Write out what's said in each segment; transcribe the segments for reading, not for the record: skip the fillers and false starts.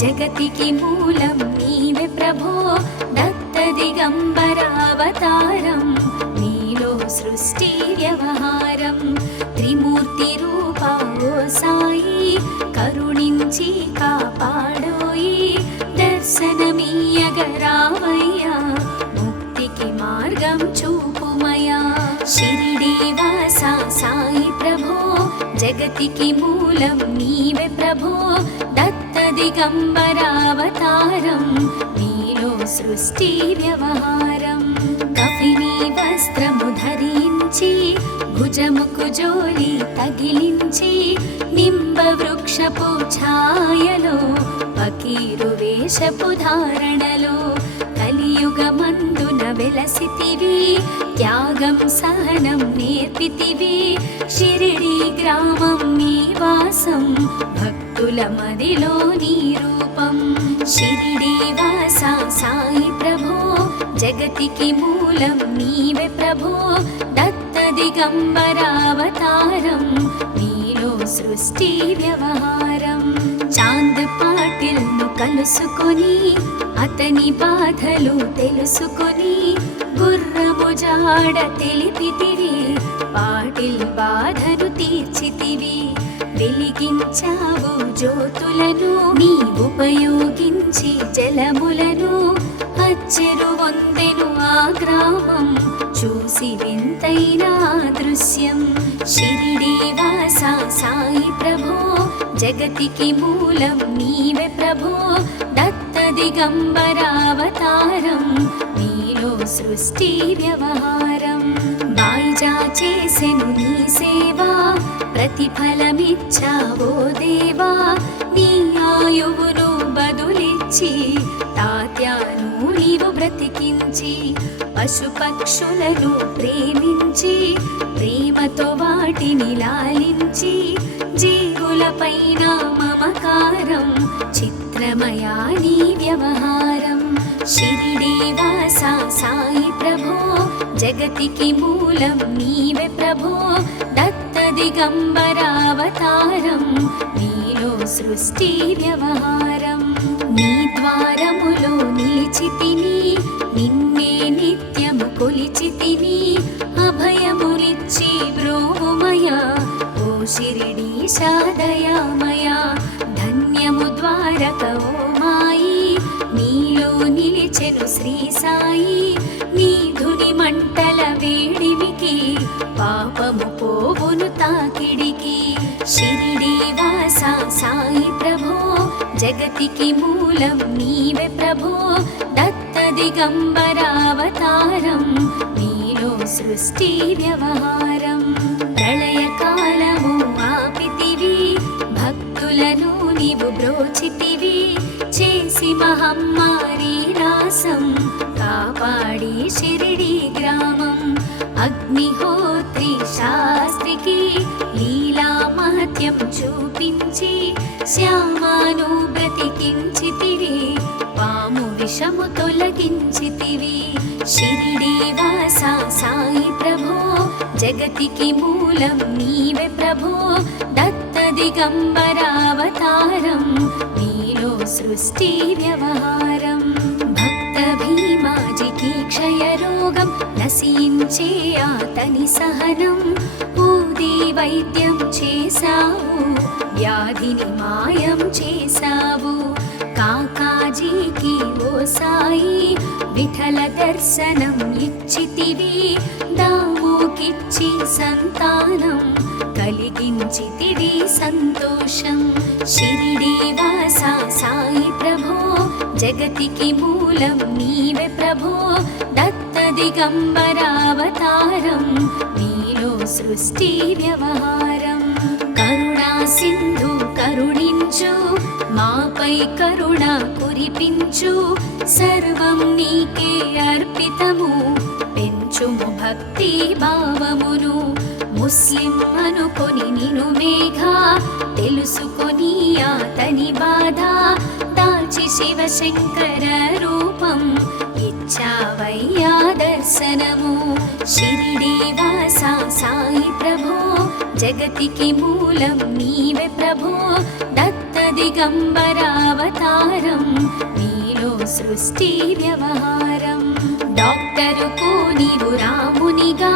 జగతికి మూలం నీవే ప్రభో దత్త దిగంబరావతారం నీలో సృష్టి వ్యవహారం త్రిమూర్తి రూపా ఓ సాయి కరుణించి కాపాడోయి దర్శనమీయగరావయ్యా ముక్తికి మార్గం చూపుమయా షిరిడి వాసా సాయి ప్రభో జగతికి మూలం నీవే ప్రభో దత్త దిగంబరావతారం నీలో సృష్టి వ్యవహారం కఫిని వస్త్రము ధరించి భుజముకు జోలి తగిలించి నింబ వృక్షపు ఛాయలో ఫకీరు వేషపు ధారణలో కలియుగమందున వెలసితివి త్యాగం సహనం నేర్పితివి షిరిడి గ్రామం నీ వాసం భక్తుల మదిలో నీ రూపం షిరిడి వాసా సాయి ప్రభో జగతికి మూలం నీవే ప్రభో దత్త దిగంబరావతారం నీలో సృష్టి వ్యవహారం చాంద్ పాటిల్ను కలుసుకొని అతని బాధలు తెలుసుకొని గుర్రము జాడ తెలిపితివి పాటిల్ బాధను తీర్చితివి వెలిగించావు జ్యోతులను నీ ఉపయోగించి జలములను అచ్చెరు వందెను ఆ గ్రామం చూసి వింతైన దృశ్యం షిరిడి వాసా సాయి ప్రభో జగతికి మూలం నీవే ప్రభో దత్త దిగంబరావతారం నీలో సృష్టి వ్యవహారం బాయిజా చేసెను నీ సేవా ప్రతిఫలమిచ్చావో దేవా నీ ఆయువును బదులిచ్చి తాత్యాను నీవు బ్రతికించి పశుపక్షులను ప్రేమించి ప్రేమతో వాటిని లాలించి జీవులపైన మమకారం చిత్రమయా నీ వ్యవహారం షిరిడి వాసా సాయి ప్రభో జగతికి మూలం నీవే ప్రభో దత్త దిగంబరావతారం నీలో సృష్టి వ్యవహారం నీ ద్వారములో నిలిచితిని నిన్నే నిత్యము కొలిచితిని అభయములిచ్చి బ్రోమయా ఓ షిరిడీశా దయామయా ధన్యము ద్వారక ఓ మాయి నీలో నిలిచెను శ్రీ సాయి నీ ధుని మంటల వేడిమికి పాపము పోవును తాకిడికి షిరిడి వాసా సాయి ప్రభో జగతికి మూలం నీవే ప్రభో దత్త దిగంబరావతారం నీలో సృష్టి వ్యవహారం ప్రళయకాలము ఆపితివి భక్తులను నీవు బ్రోచితివి చేసి మహమ్మారి నాశం కాపాడి షిరిడి గ్రామం అగ్నిహోత్రి శాస్త్రికి లీలా మహత్యం చూపించి శ్యామాను బ్రతికించితివి పాము విషము తొలగించితివి షిరిడి వాసా సాయి ప్రభో జగతికి మూలం నీవే ప్రభో దత్త దిగంబరావతారం నీలో సృష్టి వ్యవహారం భక్త భీమాజికి క్షయరోగం నశించే అతని సహనం ఊది వైద్యం చేశావు వ్యాధిని మాయం చేశావు కాకాజీకి ఓ సాయి విఠల దర్శనం ఇచ్చితివి దాముకిచ్చి సంతానం కలిగించితివి సంతోషం షిరిడి వాసా సాయి ప్రభో జగతికి మూలం నీవే ప్రభో దత్త దిగంబరావతారం నీలో సృష్టి వ్యవహారం కరుణా సింధు కరుణించు మాపై కరుణ కురిపించు సర్వం నీకే అర్పితము పెంచుము భక్తి భావమును ముస్లిం అనుకొని నిను మేఘా తెలుసుకొని అతని బాధ దాల్చి శివశంకర రూపం ఇచ్చావయ్యా దర్శనము షిరిడి వాసా సాయి ప్రభో జగతికి మూలం నీవే ప్రభో దత్త దిగంబరావతారం నీలో సృష్టి వ్యవహారం. డాక్టరుకు నీవు రామునిగా,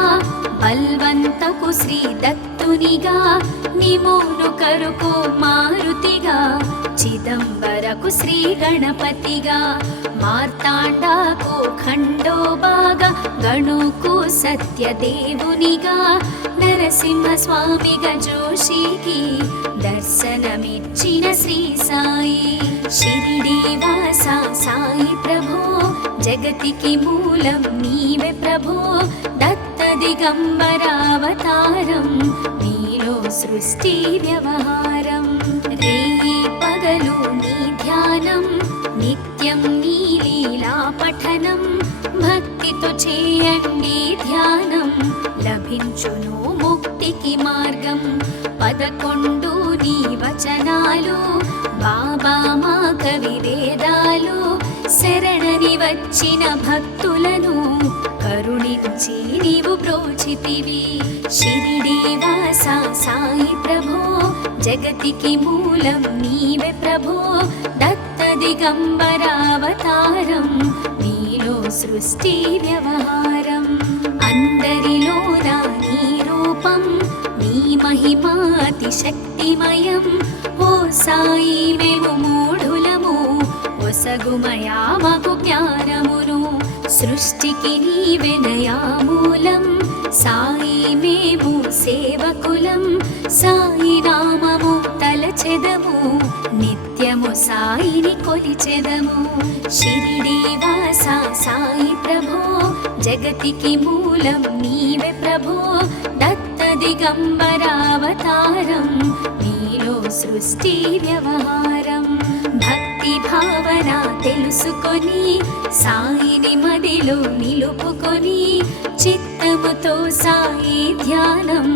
బల్వంతకు శ్రీ దత్తునిగా, నిమోను కరుకు మారుతిగా, చిదంబరకు శ్రీ గణపతిగా, మార్తాండాకు ఖండోబాగా, గణుకు సత్యదేవునిగా, నరసింహస్వామిగా జోషికి దర్శనమిచ్చిన శ్రీ సాయి. షిరిడి వాస సాయి ప్రభో, జగతికి మూలం నీవే ప్రభో, దత్త దిగంబరావతారం నీలో సృష్టి వ్యవహారం. రేయి పగలు నీ ధ్యానం, నిత్యం నీ లీలా పఠనం, భక్తితో చేయండి ధ్యానం, లభించును ముక్తికి మార్గం. 11 నీ వచనాలు, బాబా మా కవి వేదాలు, శరణని వచ్చిన భక్తులను కరుణించి నీవు బ్రోచితివి. షిరిడి వాస సాయి ప్రభో, జగతికి మూలం నీవే ప్రభో, దత్త దిగంబరావతారం నీలో సృష్టి వ్యవహారం. అందరిలోన నీ రూపం, నీ మహిమా అతి శక్తిమయం. ఓ సాయి మేము మూఢులము, ఒసగుమయా మాకు జ్ఞానమును, సృష్టికి నీవెనయా మూలం. సాయి మేము సేవకులం, సాయి నామము తలచెదము, నిత్యము సాయిని కొలిచెదము. షిరిడి వాస సాయి ప్రభో, జగతికి మూలం నీవే ప్రభో, దత్త దిగంబరావతారం నీలో సృష్టి వ్యవహారం. భక్తి భావన తెలుసుకొని సాయిని మదిలో నిలుపుకొని, చిత్తముతో సాయి ధ్యానం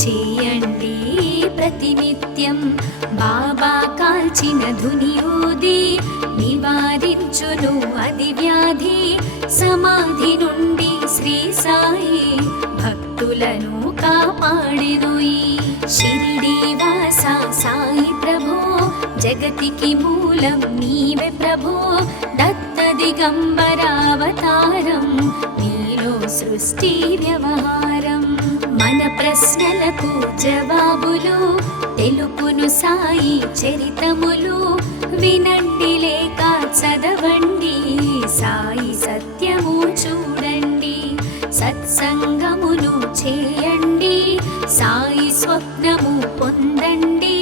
చేయండి ప్రతినిత్యం. బాబా కాల్చిన ధుని ఊది నివారించును అది వ్యాధి, సమాధి నుండి శ్రీ సాయి భక్తులను కాపాడెను. షిరిడి వాస సాయి ప్రభో, జగతికి మూలం నీవే ప్రభో, దత్త దిగంబరావతారం నీలో సృష్టి వ్యవహారం. మన ప్రశ్నలకు జవాబులు తెలుపును సాయి చరితములు, వినండి లేక చదవండి, సాయి సత్యము చూడండి. సత్సంగమును చేయండి, సాయి స్వప్నము పొందండి,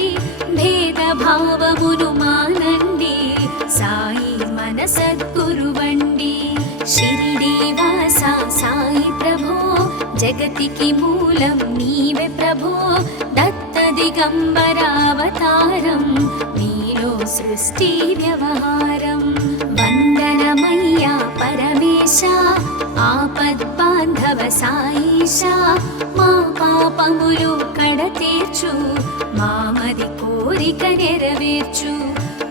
భేదభావమును మానండి, సాయి మన సద్గురువండి. షిరిడి వాస సాయి ప్రభో, జగతికి మూలం నీవే ప్రభో, దత్త దిగంబరావతారం నీలో సృష్టి వ్యవహారం. వందనమయ్యా పరమేశ, ఆపద్బాంధవ సాయిష, మా పాపములు కడతీర్చు, మామది కోరిక నెరవేర్చు.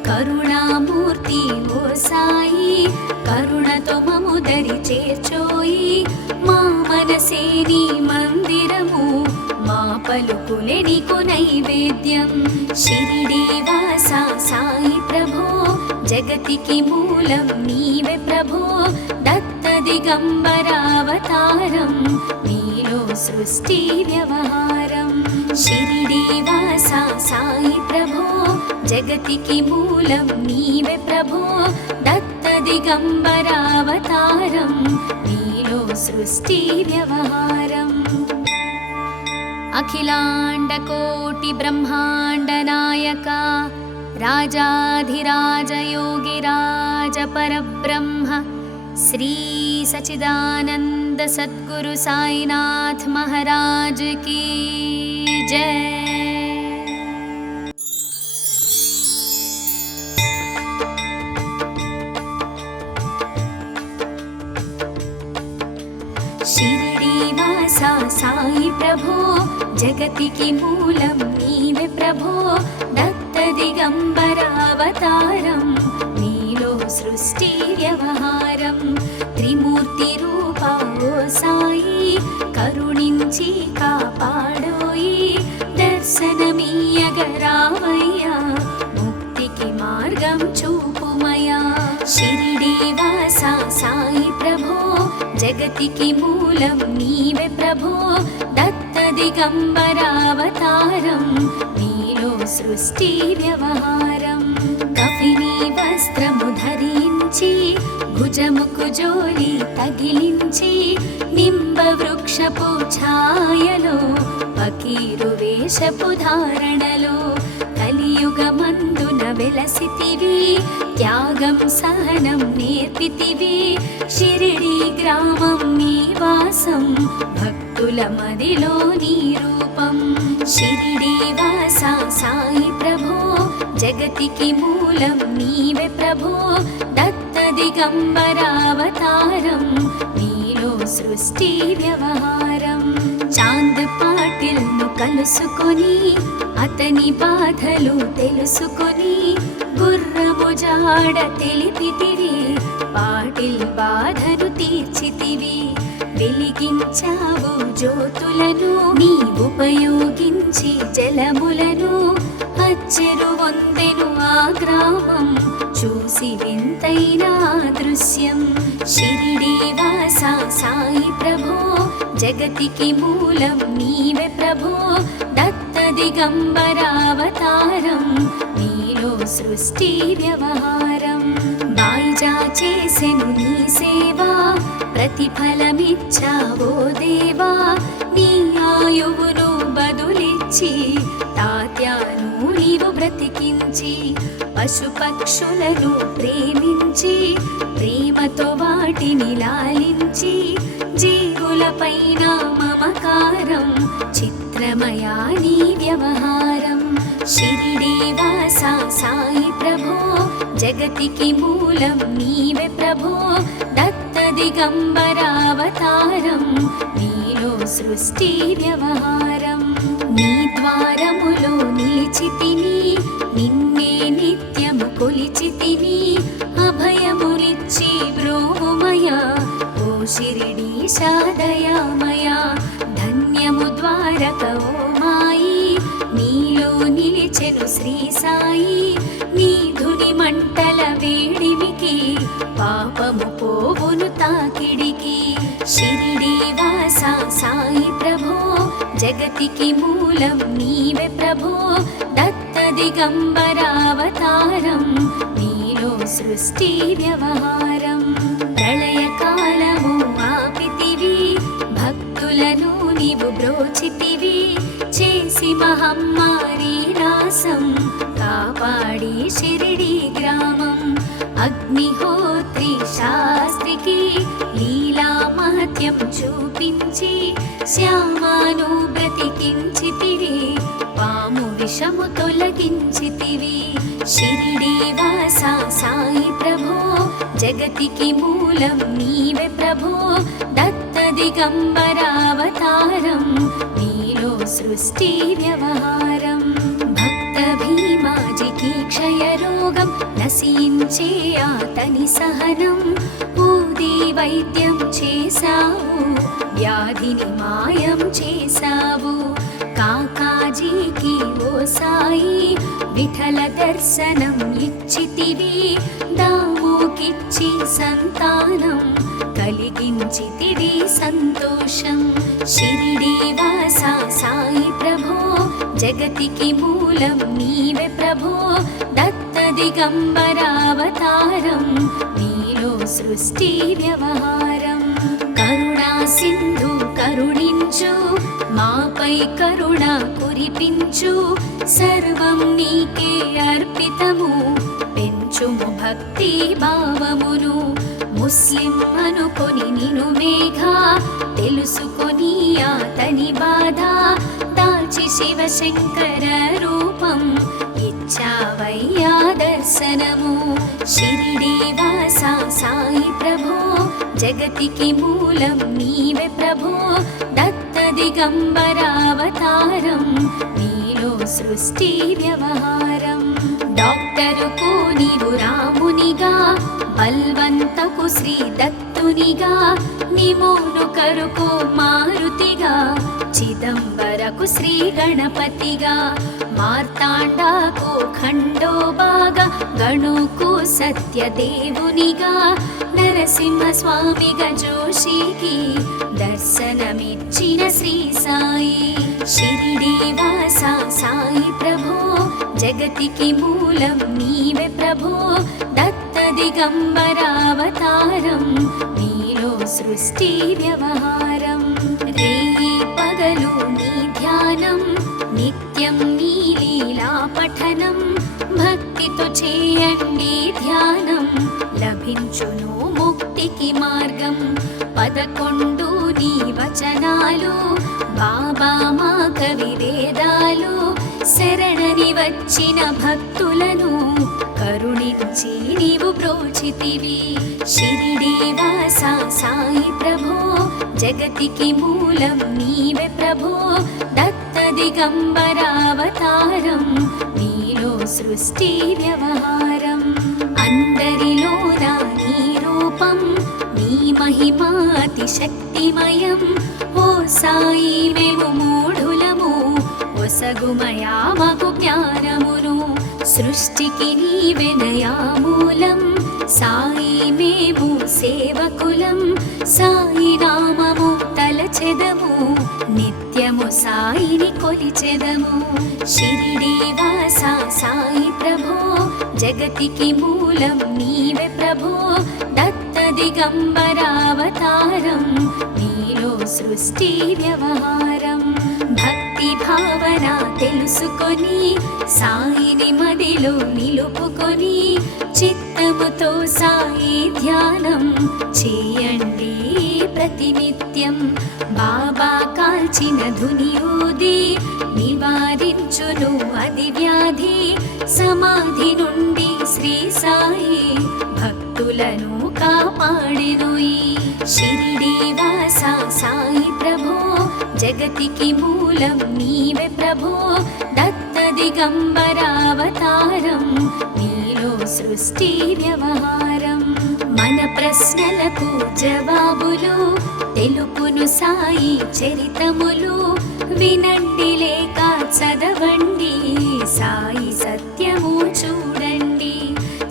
కరుణామూర్తి ఓ సాయి, కరుణతో మము దరి చేర్చోయి. మా మనసే నీ మందిరము, మా పలుకులే నీకు నైవేద్యం. షిరిడి వాస సాయి ప్రభో, జగతికి మూలం నీవే ప్రభో, దత్త దిగంబరావతారం నీలో సృష్టి వ్యవహారం. షిరిడి వాస సాయి ప్రభో, జగతికి మూలం నీవే ప్రభో, దత్త దిగంబరావతారం నీలో సృష్టి వ్యవహారం. అఖిలాండ కోటి బ్రహ్మాండ నాయక, రాజాధిరాజ యోగిరాజ పరబ్రహ్మ, శ్రీ సచిదానంద సద్గురు సాయినాథ్ మహారాజ్ की जय. షిరిడి వాస సాయి ప్రభో, జగతికి మూలం నీవే ప్రభో, దత్త దిగంబరావతారం నీలో సృష్టి వ్యవహారం. త్రిమూర్తి రూప ఓ సాయి, కరుణించి కాపాడోయి, దర్శనమీయగరావయ్యా, ముక్తి సాయి ప్రభో జగతికి మూలం నీవే ప్రభో దత్త దిగంబరావతారం నీలో సృష్టి వ్యవహారం కఫిని వస్త్రము ధరించి భుజముకు జోలి తగిలించి నింబ వృక్షపు ఛాయలో ఫకీరు వేషపు ధారణలో కలియుగమందున వెలసితివి త్యాగం సహనం నేర్పితివి షిరిడి గ్రామం నీ వాసం భక్తుల మదిలో నీ రూపం షిరిడి వాస సాయి ప్రభో జగతికి మూలం నీవే ప్రభో దత్త దిగంబరావతారం నీలో సృష్టి వ్యవహారం చాంద్ పాటిల్ను కలుసుకొని అతని బాధలు తెలుసుకొని గుర్రము జాడ తెలిపితివి పాటిల్ బాధను తీర్చితివి వెలిగించావు జ్యోతులను నీ ఉపయోగించి జలములను అచ్చెరు వందెను ఆ గ్రామం చూసి వింతైన దృశ్యం షిరిడి వాస సాయి ప్రభో జగతికి మూలం నీవే ప్రభో దత్త దిగంబరావతారం నీలో సృష్టి వ్యవహారం బాయిజా చేసెను నీ సేవా ప్రతిఫలమిచ్చావో దేవా నీ ఆయువును బదులిచ్చి తాత్యాను నీవు బ్రతికించి పశుపక్షులను ప్రేమించి ప్రేమతో వాటిని లాలించి జీవులపైన మమకారం చిత్రమయా నీ వ్యవహారం షిరిడి వాస సాయి ప్రభో జగతికి మూలం నీవే ప్రభో దత్త దిగంబరావతారం నీలో సృష్టి వ్యవహారం నీ ద్వారములో నిలిచితిని నిన్నే నిత్యము కొలిచితిని అభయమునిచ్చి బ్రోమయ ఓ షిరిడీశా దయామయ ధన్యము ద్వారక ఓ మాయి నీలో నిలిచెను శ్రీ సాయి నీ ధుని మంటల వేడిమికి పాపము పోవును తాకిడికి షిరిడి వాస సాయి ప్రభో జగతికి మూలం నీవే ప్రభో దత్త దిగంబరావతారం నీలో సృష్టి వ్యవహారం ప్రళయకాలము ఆపితివి భక్తులను నీవు బ్రోచితివి చేసి మహమ్మారి నాశం కాపాడి షిరిడి గ్రామం అగ్నిహోత్రి శాస్త్రికి లీలా మహత్యం చూపించి శ్యామాను బ్రతికించితివి పాము విషము తొలగించితివి షిరిడి వాస సాయి ప్రభో జగతికి మూలం నీవే ప్రభో దత్త దిగంబరావతారం నీలో సృష్టి వ్యవహారం భక్త భీమాజికి క్షయరోగం నశించే అతని సహనం ఊది వైద్యం చేశావు వ్యాధిని మాయం చేశావు కాకాజీకి ఓ సాయి విఠల దర్శనం ఇచ్చితివి దాముకిచ్చి సంతానం కలిగించితివి సంతోషం షిరిడి వాస సాయి ప్రభో జగతికి మూలం నీవే ప్రభో దత్త దిగంబరావతారం నీలో సృష్టి వ్యవహారం కరుణా సింధు కరుణించు మాపై కరుణ కురిపించు సర్వం నీకే అర్పితము పెంచుము భక్తి భావమును ముస్లిం అనుకొని నిను మేఘా తెలుసుకొని అతని బాధ దాల్చి శివశంకర రూపం ఇచ్చావయ్యా దర్శనము షిరిడి వాస సాయి ప్రభో జగతికి మూలం నీవే ప్రభో దత్త దిగంబరావతారం నీలో సృష్టి వ్యవహారం డాక్టరుకు నీవు రామునిగా బల్వంతకు శ్రీ దత్తునిగా నిమోను కరుకు మారుతిగా చిదంబరకు శ్రీ గణపతిగా మార్తాండాకు ఖండోబాగా గణుకు సత్యదేవునిగా నరసింహస్వామిగా జోషికి దర్శనమిచ్చిన శ్రీ సాయి. షిరిడి వాస సాయి ప్రభో, జగతికి మూలం నీవే ప్రభో. దత్త దిగంబరావతారం, నీలో సృష్టి వ్యవహారం. రేయి పగలు నీ ధ్యానం, నిత్యం నీ లీలా పఠనం. భక్తితో చేయండి ధ్యానం, లభించును ముక్తికి మార్గం. 11 నీ వచనాలు, బాబా మా కవి వేదాలు. శరణని వచ్చిన భక్తులను కరుణించి నీవు బ్రోచితివి. షిరిడి వాస సాయి ప్రభో, జగతికి మూలం నీవే ప్రభో. దత్త దిగంబరావతారం, నీలో సృష్టి వ్యవహారం. అందరిలోన నీ రూపం, నీ మహిమా అతి శక్తిమయం. ఓ సాయి మేము మూఢులము, ఒసగుమయా మాకు జ్ఞానమును. సృష్టికి నీవెనయా మూలం, సాయి మేము సేవకులం. సాయి నామము తలచెదము, నిత్యము సాయిని కొలిచెదము. షిరిడి వాస సాయి ప్రభో, జగతికి మూలం నీవే ప్రభో. దత్త దిగంబరావతారం, నీలో సృష్టి వ్యవహారం. భక్తి భావన తెలుసుకొని, సాయిని మదిలో నిలుపుకొని. చిత్తముతో సాయి ధ్యానం చేయండి ప్రతినిత్యం. బాబా కాల్చిన ధుని ఊది, నివారించును అది వ్యాధి. సమాధి నుండి శ్రీ సాయి భక్తులను కాపాడెనోయి. షిరిడి వాస సాయి ప్రభో, జగతికి మూలం నీవే ప్రభో. దత్త దిగంబరావతారం, నీలో సృష్టి వ్యవహారం. మన ప్రశ్నలకు జవాబులు తెలుపును సాయి చరితములు. వినండి లేక చదవండి, సాయి సత్యము చూడండి.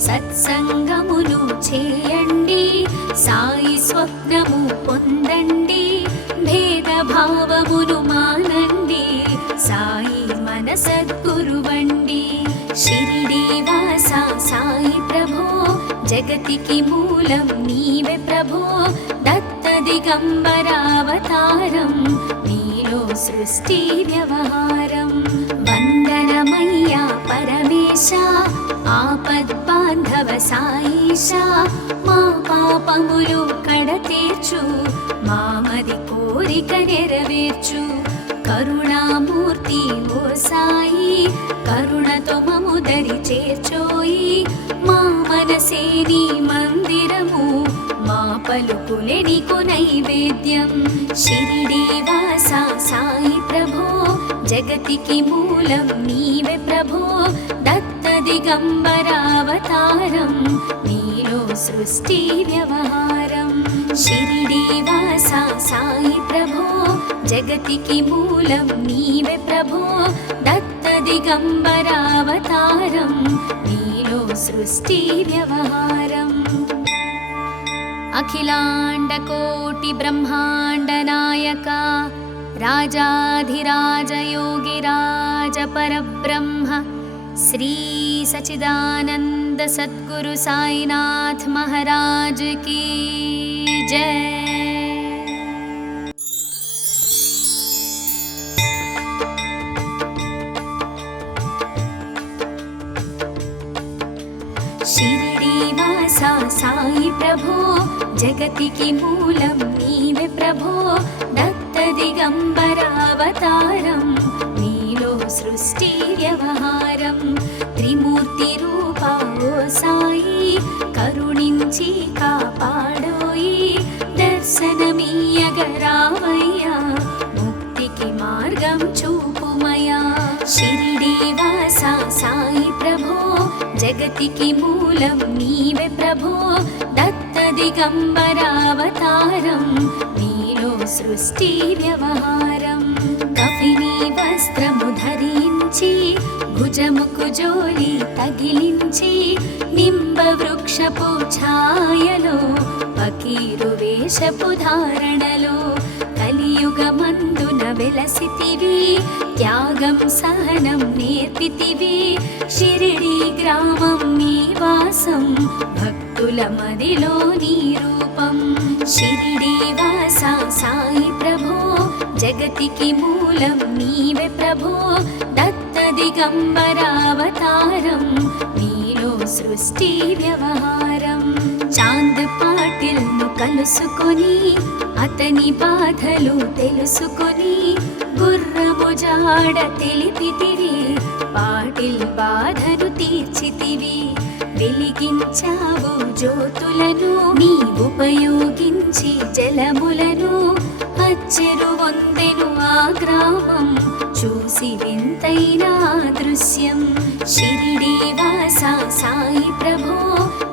సత్సంగమును చేయండి, సాయి స్వప్నము పొందండి. భేదభావమును మానండి, సాయి మన సద్గురువండి. షిరిడి వాస సాయి ప్రభో, జగతికి మూలం నీవే ప్రభో. దత్త దిగంబరావతారం, నీలో సృష్టి వ్యవహారం. వందనమయ్యా పరమేశ, ఆపద్బాంధవ సాయిష. మా పాపములు కడతీర్చు, మామది కోరిక నెరవేర్చు. కరుణామూర్తి ఓ సాయి, కరుణతో మము దరి చేర్చోయి. మా మనసే నీ మందిరము, మా పలుకులే నీకు నైవేద్యం. షిరిడి వాస సాయి ప్రభో, జగతికి మూలం నీవే ప్రభో. దత్త దిగంబరావతారం, నీలో సృష్టి వ్యవహారం. షిరిడి వాస సాయి ప్రభో, జగతికి మూలం నీవే ప్రభో. దత్త దిగంబరావతారం, నీలో సృష్టి వ్యవహారం. అఖిలాండ కోటి బ్రహ్మాండ నాయక, రాజాధిరాజ యోగిరాజ పరబ్రహ్మ, శ్రీ సచిదానంద సద్గురు సాయినాథ్ మహారాజ్ की जय. షిరిడి వాస సాయి ప్రభో, జగతికి మూలం నీవే ప్రభో. దత్త దిగంబరావతారం, నీలో సృష్టి వ్యవహారం. త్రిమూర్తి రూప ఓ సాయి, కరుణించి కాపాడోయి. దర్శనమీయగరావయ్యా, ముక్తికి మార్గం చూపుమయా. షిరిడి వాస సాయి ప్రభో, జగతికి మూలం నీవే ప్రభో. దత్త దిగంబరావతారం, నీలో సృష్టి వ్యవహారం. కఫిని వస్త్రము ధరించి పిలిచి భుజముకు జోలి తగిలించి నింబ వృక్షపు ఛాయలో ఫకీరు వేషపు ధారణలో కలియుగమందున వెలసితివి త్యాగం సహనం నేర్పితివి షిరిడి గ్రామం నీ వాసం భక్తుల మదిలో నీ రూపం షిరిడి వాస సాయి ప్రభో జగతికి మూలం నీవే ప్రభో దత్త దిగంబరావతారం నీలో సృష్టి వ్యవహారం చాంద్ పాటిల్ ను కలుసుకొని అతని బాధలు తెలుసుకొని గుర్రము జాడ తెలిపితివి పాటిల్ బాధను తీర్చితివి వెలిగించావు జ్యోతులను నీ ఉపయోగించి జలములను అచ్చెరు వందెను ఆ గ్రామం చూసి వింతైన దృశ్యం షిరిడి వాస సాయి ప్రభో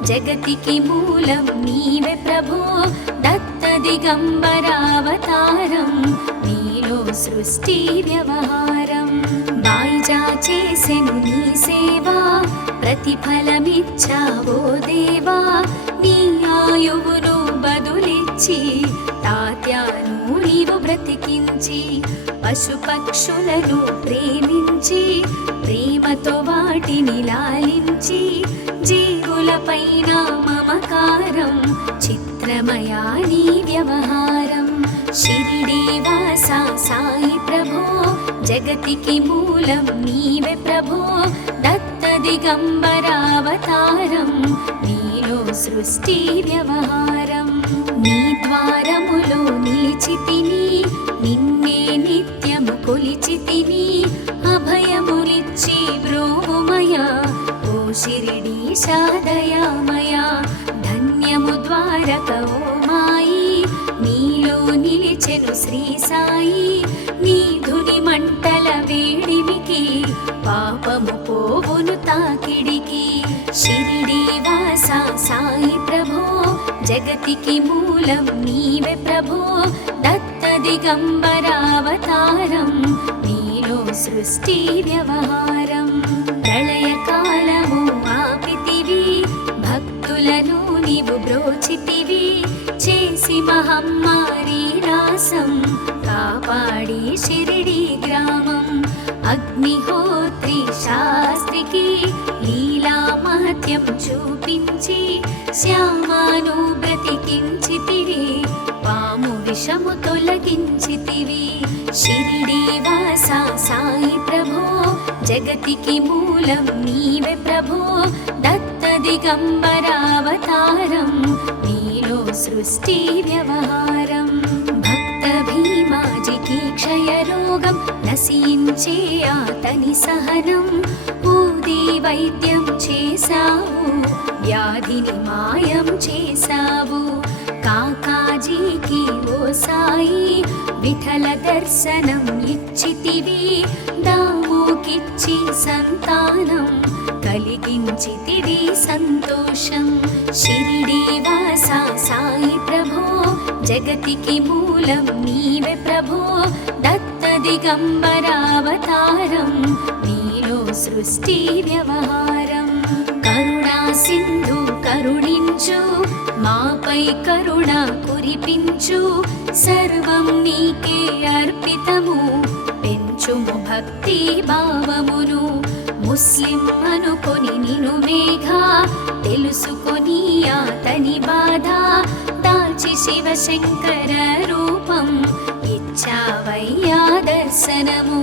జగతికి మూలం నీవే ప్రభో దత్త దిగంబరావతారం నీలో సృష్టి వ్యవహారం బాయిజా చేసెను నీ సేవా ప్రతిఫలమిచ్చావో దేవా నీ ఆయువును బదులిచ్చి తాత్యాను నీవు బ్రతికించి పశుపక్షులను ప్రేమించి ప్రేమతో వాటిని లాలించి జీవులపైన మమకారం చిత్రమయా నీ వ్యవహారం షిరిడి వాస సాయి ప్రభో జగతికి మూలం నీవే ప్రభో దత్త దిగంబరావతారం నీలో సృష్టి వ్యవహారం నీ ద్వారములో నిలిచితిని నిన్నే నిత్యము కొలిచితిని అభయములిచ్చి బ్రోమయా ఓ షిరిడీశా దయామయా ధన్యము ద్వారక ఓ మాయి నీలో నిలిచెను శ్రీ సాయి నీ ధుని మంటల వేడిమికి పాపము పోవును తాకిడికి షిరిడి వాస సాయి ప్రభో జగతికి మూలం నీవే ప్రభో దత్త దిగంబరావతారం నీలో సృష్టి వ్యవహారం ప్రళయకాలము ఆపితివి భక్తులను నీవు బ్రోచితివి చేసి మహమ్మారి నాశం కాపాడి షిరిడి గ్రామం అగ్నిహోత్రి శాస్త్రికి లీలా మహత్యం చూపించి శ్యామాను బ్రతికించితివి పాము విషము తొలగించితివి షిరిడి వాస సాయి ప్రభో జగతికి మూలం నీవే ప్రభో దత్త దిగంబరావతారం నీలో సృష్టి వ్యవహారం భక్త భీమాజికి క్షయరోగం నశించే అతని సహనం ఊది వైద్యం చేశావు వ్యాధిని మాయం చేశావు కాకాజీకి ఓ సాయి విఠల దర్శనం ఇచ్చితివి దాముకిచ్చి సంతానం కలిగించితివి సంతోషం షిరిడి వాస సాయి ప్రభో జగతికి మూలం నీవే ప్రభో దత్త దిగంబరావతారం నీలో సృష్టి వ్యవహారం కరుణా సింధు కరుణించు మాపై కరుణ కురిపించు సర్వం నీకే అర్పితము పెంచుము భక్తి భావమును ముస్లిం అనుకొని నిను మేఘా తెలుసుకొని అతని బాధ దాచి శివశంకర రూపం ఇచ్చావయ్యా దర్శనము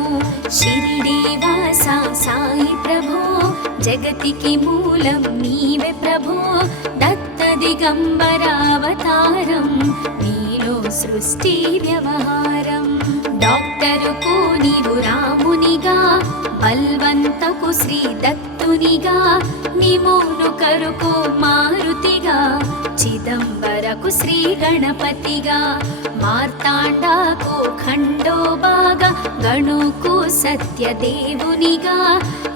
షిరిడి వాస సాయి ప్రభో జగతికి మూలం నీవే ప్రభో దత్త దిగంబరావతారం నీలో సృష్టి వ్యవహారం డాక్టరుకు నీవు రామునిగా బల్వంతకు శ్రీ దత్తునిగా నిమోను కరుకు మారుతిగా చిదంబరకు శ్రీ గణపతిగా మార్తాండాకు ఖండోబాగా గణుకు సత్యదేవునిగా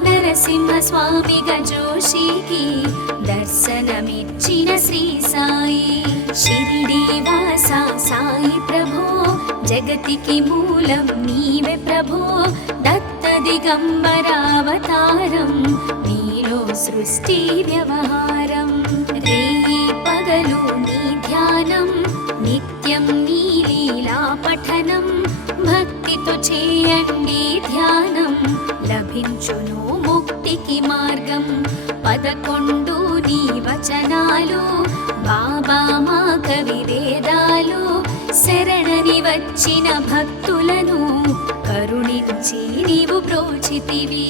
నరసింహ స్వామిగా జోషికి దర్శనమిచ్చిన శ్రీ సాయి షిరిడి వాస సాయి ప్రభో జగతికి మూలం నీవే ప్రభో దత్త దిగంబరావతారం నీలో సృష్టి వ్యవహారం రేయి పగలు నీ ధ్యానం నిత్యం నీ లీలా పఠనం భక్తితో చేయండి ధ్యానం లభించును ముక్తికి మార్గం 11 నీ వచనాలు బాబా మా కవి వేదాలు శరణని వచ్చిన భక్తులను కరుణించి నీవు బ్రోచితివి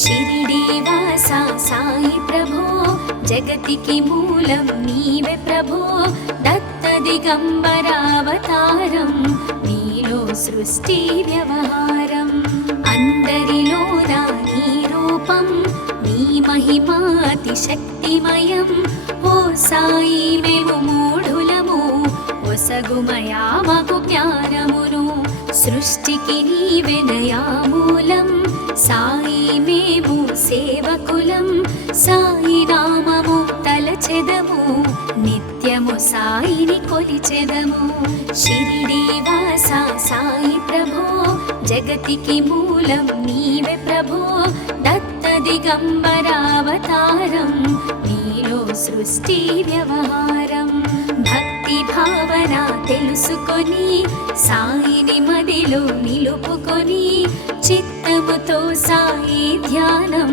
షిరిడి వాస సాయి ప్రభో జగతికి మూలం నీవే ప్రభో దత్త దిగంబరావతారం నీలో సృష్టి వ్యవహారం అందరిలోన నీ రూపం నీ మహిమా అతి శక్తిమయం ఓ సాయి మేము మూఢులము ఒసగుమయా మాకు జ్ఞానమును సృష్టికి నీవెనయా మూలం సాయి మేము సేవకులం సాయి నామము తలచెదము నిత్యము సాయిని కొలిచెదము షిరిడి వాస సాయి ప్రభో జగతికి మూలం నీవే ప్రభో దత్త దిగంబరావతారం నీలో సృష్టి వ్యవహారం భక్తి భావన తెలుసుకొని సాయిని మదిలో నిలుపుకొని చిత్తముతో సాయి ధ్యానం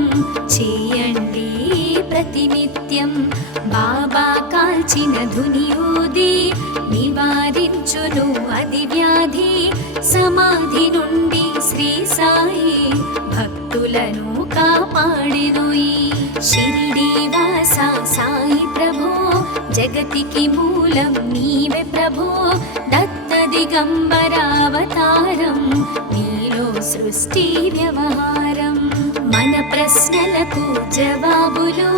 చేయండి ప్రతినిత్యం బాబా కాల్చిన ధుని ఊది నివారించును అది వ్యాధి సమాధి నుండి శ్రీ సాయి భక్తులను కాపాడెను ఈ షిరిడి వాస సాయి ప్రభో జగతికి మూలం నీవే ప్రభో దత్త దిగంబరావతారం నీలో సృష్టి వ్యవహారం మన ప్రశ్నలకు జవాబులు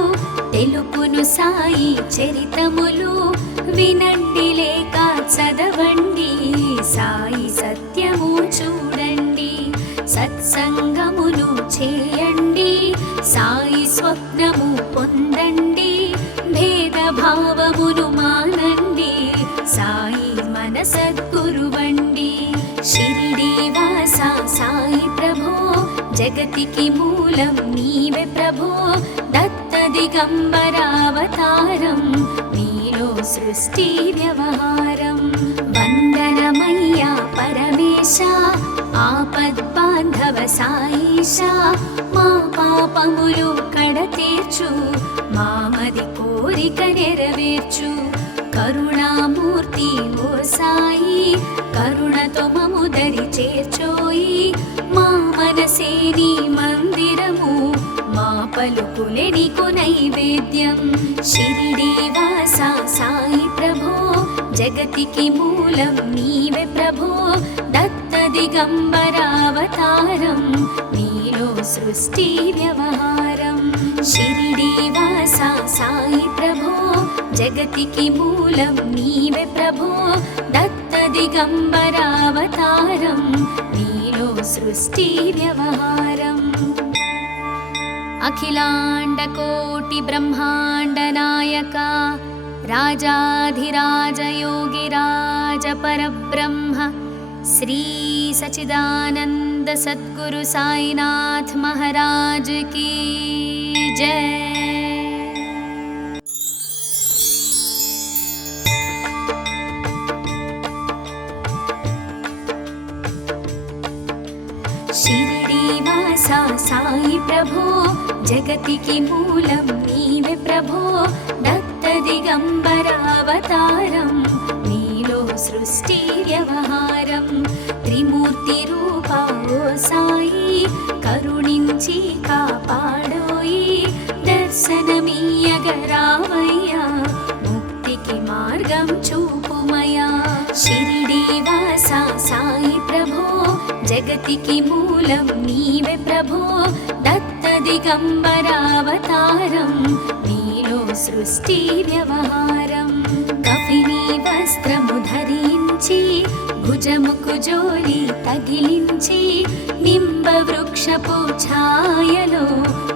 తెలుపును సాయి చరితములు వినండి లేక చదవండి సాయి సత్యము చూడండి సత్సంగమును చేయండి సాయి స్వప్నము పొందండి భేదభావమును మానండి సాయి మన సద్గురువండి షిరిడి వాస సాయి ప్రభో జగతికి మూలం నీవే ప్రభో దత్త దిగంబరావతారం నీలో సృష్టి వ్యవహారం వందనమయ్యా పరమేశ ఆపద్బాంధవ సాయిష మా పాపములు కడతీర్చు మామది కోరిక నెరవేర్చు కరుణామూర్తి ఓ సాయి కరుణతో మము దరి చేర్చోయి మా మనసే నీ మందిరము మా పలుకులే నీకు నైవేద్యం షిరిడి వాస సాయి ప్రభో జగతికి మూలం నీవే ప్రభో దత్త దిగంబరావతారం నీలో సృష్టి వ్యవహారం షిరిడి వాస సాయి ప్రభో జగతికి మూలం నీవే ప్రభో దత్త దిగంబరావతారం నీలో సృష్టి వ్యవహారం అఖిలాండ కోటి బ్రహ్మాండ నాయక రాజాధిరాజ యోగిరాజ పరబ్రహ్మ శ్రీ సచిదానంద సద్గురు సాయినాథ్ మహారాజ్ की जय। షిరిడి వాస సాయి ప్రభో జగతికి మూలం నీవే ప్రభో దత్త దిగంబరావతారం నీలో సృష్టి వ్యవహారం త్రిమూర్తి రూప ఓ సాయి కరుణించి కాపాడోయి దర్శనమీయగరావయ్యా ముక్తికి మార్గం చూపుమయా షిరిడి వాస సాయి ప్రభో జగతికి మూలం నీవే ప్రభో దత్త దిగంబరావతారం నీలో సృష్టి వ్యవహారం కఫిని వస్త్రము ధరించి భుజముకు జోలి తగిలించి నింబ వృక్షపు ఛాయలో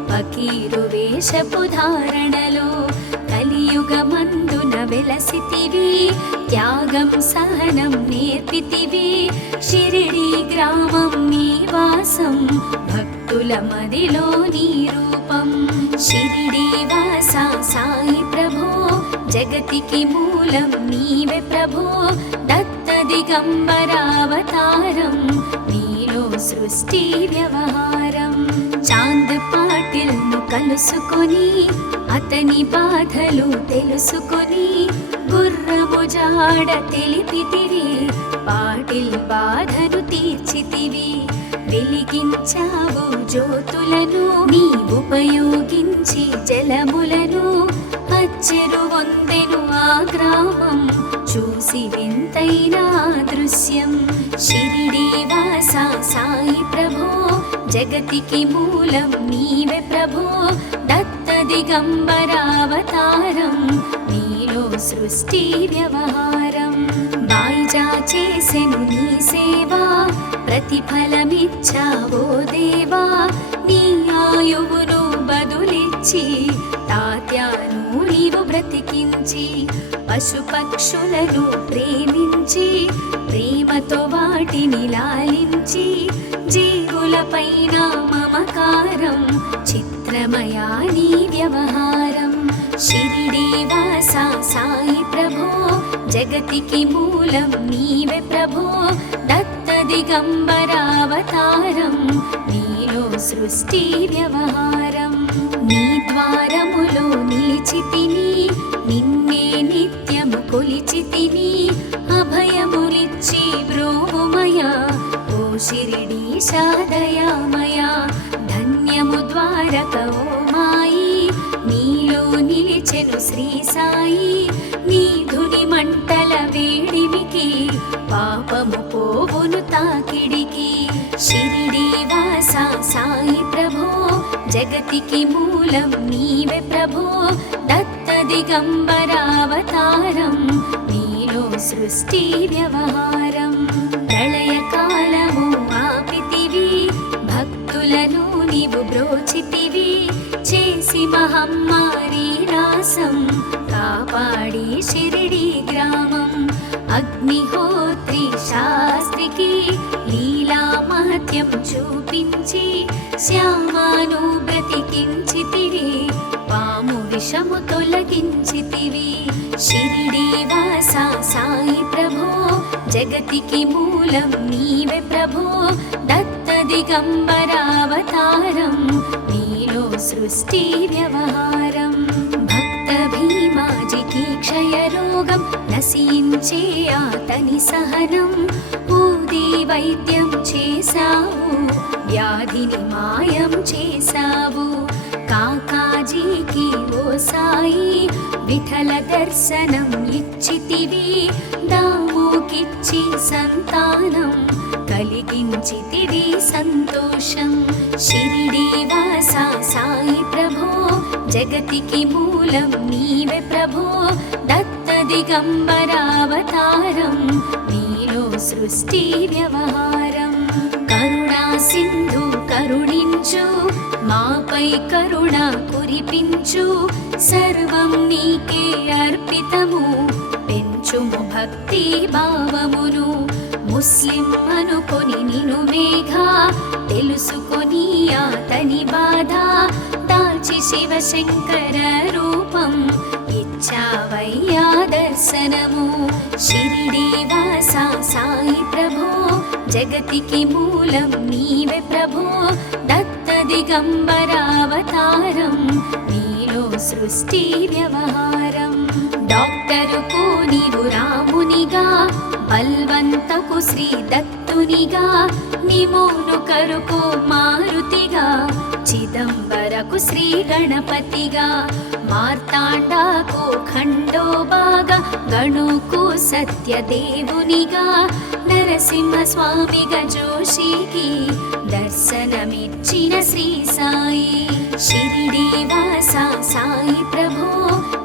ఫకీరు వేషపు ధారణలో కలియుగమందున వెలసితివి త్యాగం సహనం నేర్పితివి షిరిడి గ్రామం నీ వాసం భక్తి భక్తుల మదిలో నీ రూపం. షిరిడి వాస సాయి ప్రభో జగతికి మూలం నీవే ప్రభో. దత్త దిగంబరావతారం నీలో సృష్టి వ్యవహారం. చాంద్ పాటిల్ ను కలుసుకొని అతని బాధలు తెలుసుకొని గుర్రము జాడ తెలిపితివి. పాటిల్ బాధను తీర్చితివి. వెలిగించావు జ్యోతులను నీ ఉపయోగించి జలములను. అచ్చెరు వందెను ఆ గ్రామం చూసి వింతైన దృశ్యం. షిరిడి వాస సాయి ప్రభో జగతికి మూలం నీవే ప్రభో. దత్త దిగంబరావతారం నీలో సృష్టి వ్యవహారం. బాయిజా చేసెను నీ సేవా ప్రతిఫలమిచ్చావో దేవా. నీ ఆయువును బదులిచ్చి తాత్యాను నీవు బ్రతికించి పశుపక్షులను ప్రేమించి ప్రేమతో వాటిని లాలించి జీవులపైన మమకారం చిత్రమయా నీ వ్యవహారం. షిరిడి వాస సాయి ప్రభో జగతికి మూలం నీవే ప్రభో. దత్త దిగంబరావతారం నీలో సృష్టి వ్యవహారం. నీ ద్వారములో నిలిచితిని నిన్నే నిత్యము కొలిచితిని. అభయములిచ్చి బ్రోమయా ఓ షిరిడీశా దయామయా. ధన్యము ద్వారక ఓ మాయి నీలో నిలిచెను శ్రీ సాయి. నీ ధుని మంటల వేడిమికి పాపము పోవును తాకిడికి. షిరిడి వాస సాయి ప్రభో జగతికి మూలం నీవే ప్రభో. దత్త దిగంబరావతారం నీలో సృష్టి వ్యవహారం. ప్రళయకాలము ఆపితివి భక్తులను నీవు బ్రోచితివి. చేసి మహమ్మారి నాశం కాపాడి షిరిడి గ్రామం. అగ్నిహోత్రి శాస్త్రికి లీలా మహత్యం చూపించి శ్యామాను బ్రతికించితివి. పాము విషము తొలగించితివి. షిరిడి వాస సాయి ప్రభో జగతికి మూలం నీవే ప్రభో. దత్త దిగంబరావతారం నీలో సృష్టి వ్యవహారం. భక్త భీమాజికి క్షయరోగం నశించే అతని సహనం. ఊది వైద్యం చేశావు వ్యాధిని మాయం చేశావు. కాకాజీకి ఓ సాయి విఠల దర్శనం ఇచ్చితివి. దాముకిచ్చి సంతానం కలిగించితివి సంతోషం. షిరిడి వాస సాయి ప్రభో జగతికి మూలం నీవే ప్రభో. దత్త దిగంబరావతారం నీలో సృష్టి వ్యవహారం. కరుణా సింధు కరుణించు మాపై కరుణ కురిపించు. సర్వం నీకే అర్పితము పెంచుము భక్తి భావమును. ముస్లిం అనుకొని నిను మేఘా తెలుసుకొని అతని బాధ. దాచి శివశంకర రూపం ఇచ్చావయ్యా దర్శనము. షిరిడి వాస సాయి ప్రభో జగతికి మూలం నీవే ప్రభో. దత్త దిగంబరావతారం నీలో సృష్టి వ్యవహారం. డాక్టరుకు నీవు రామునిగా బల్వంతకు శ్రీ దత్తునిగా. నిమోను కరుకు మారుతిగా చిదంబరకు శ్రీ గణపతిగా. మార్తాండాకు ఖండోబాగా గణుకు సత్యదేవునిగా. నరసింహ స్వామిగా జోషికి దర్శనమిచ్చిన శ్రీ సాయి. షిరిడి వాస సాయి ప్రభో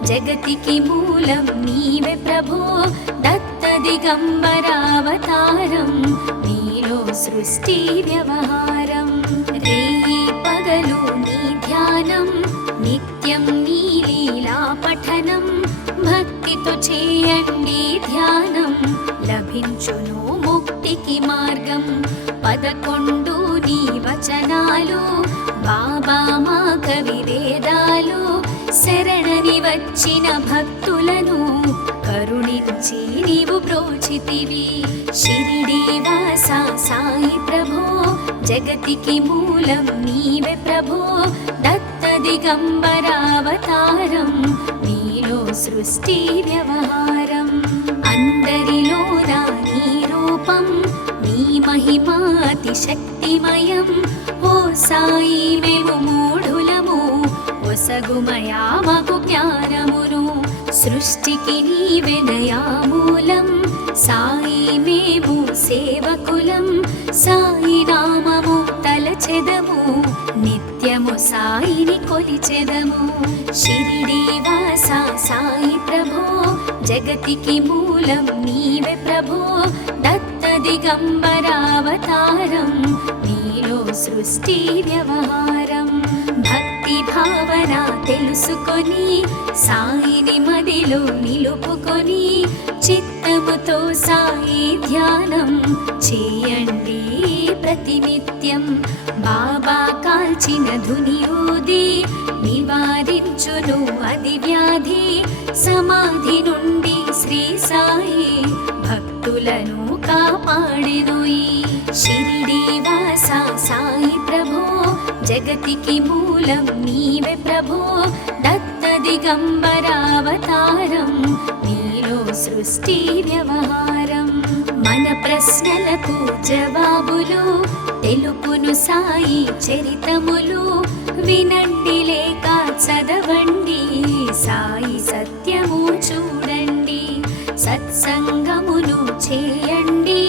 జగతికి మూలం నీవే ప్రభో. దత్త దిగంబరావతారం నీలో సృష్టి వ్యవహారం. రేయి పగలు నీ ధ్యానం నిత్యం నీ లీలా పఠనం. భక్తితో చేయండి ధ్యానం లభించును ముక్తికి మార్గం. 11 నీ వచనాలు బాబా మా కవి వేదాలు శరణని వచ్చిన భక్తులను కరుణించి నీవు బ్రోచితివి షిరిడి వాస సాయి ప్రభో జగతికి మూలం నీవే ప్రభో దత్త దిగంబరావతారం నీలో సృష్టి వ్యవహారం అందరిలోన నీ రూపం నీ మహిమాతి శక్తిమయం ఓ సాయి మేము మూఢులము ఒసగుమయా మాకు జ్ఞానమును సృష్టికి నీవే నయామూలం సాయి మేము సేవకులం సాయి నామము తలచెదము నిత్యము సాయిని కొలిచెదము షిరిడి వాస సాయి ప్రభో జగతికి మూలం నీవే ప్రభో దత్త దిగంబరావతారం నీలో సృష్టి వ్యవహారం భక్తి భావన తెలుసుకొని సాయిని మదిలో నిలుపుకొని చిత్తముతో సాయి ధ్యానం చేయండి ప్రతినిత్యం బాబా కాల్చిన ధుని ఊది నివారించును అది వ్యాధి సమాధి నుండి శ్రీ సాయి భక్తులను కాపాడెనోయి షిరిడి వాస సాయి ప్రభో జగతికి మూలం నీవే ప్రభో దత్త దిగంబరావతారం నీలో సృష్టి వ్యవహారం మన ప్రశ్నలకు జవాబులు తెలుపును సాయి చరితములు వినండి లేక చదవండి సాయి సత్యము చూడండి సత్సంగమును చేయండి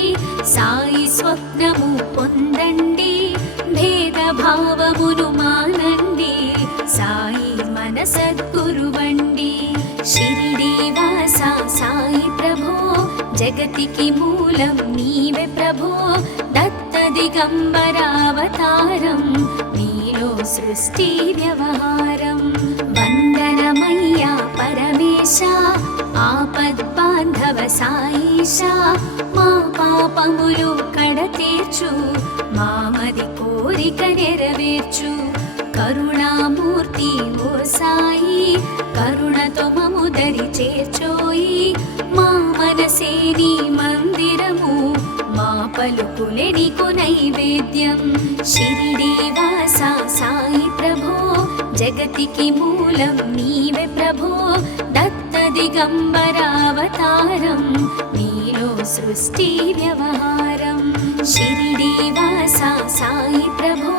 సాయి స్వప్నము పొందండి భేదభావమును మానండి సాయి మన సద్గురువండి షిరిడి వాస సాయి ప్రభో జగతికి మూలం నీవే ప్రభో దత్త దిగంబరావతారం నీలో సృష్టి వ్యవహారం వందనమయ్యా పరమేశ ఆపద్బాంధవ సాయిష మా పాపములు కడతీర్చు మామది కోరిక నెరవేర్చు కరుణామూర్తి ఓ సాయి కరుణతో మము దరి చేర్చోయి మా మనసే నీ మందిరము మా పలుకులే నీకు నైవేద్యం షిరిడి వాస సాయి ప్రభో జగతికి మూలం నీవే ప్రభో దత్త దిగంబరావతారం నీలో సృష్టి వ్యవహారం షిరిడి వాస సాయి ప్రభో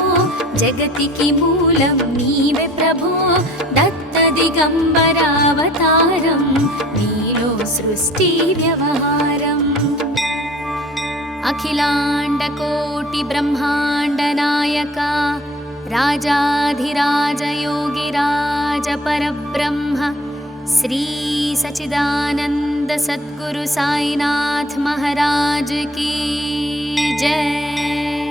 జగతికి మూలం నీవే ప్రభో దత్త దిగంబరావతారం నీలో సృష్టి వ్యవహారం అఖిలాండ కోటి బ్రహ్మాండ నాయక రాజాధిరాజ యోగిరాజ పరబ్రహ్మ శ్రీ సచిదానంద సద్గురు సాయినాథ్ మహారాజ్ की जय।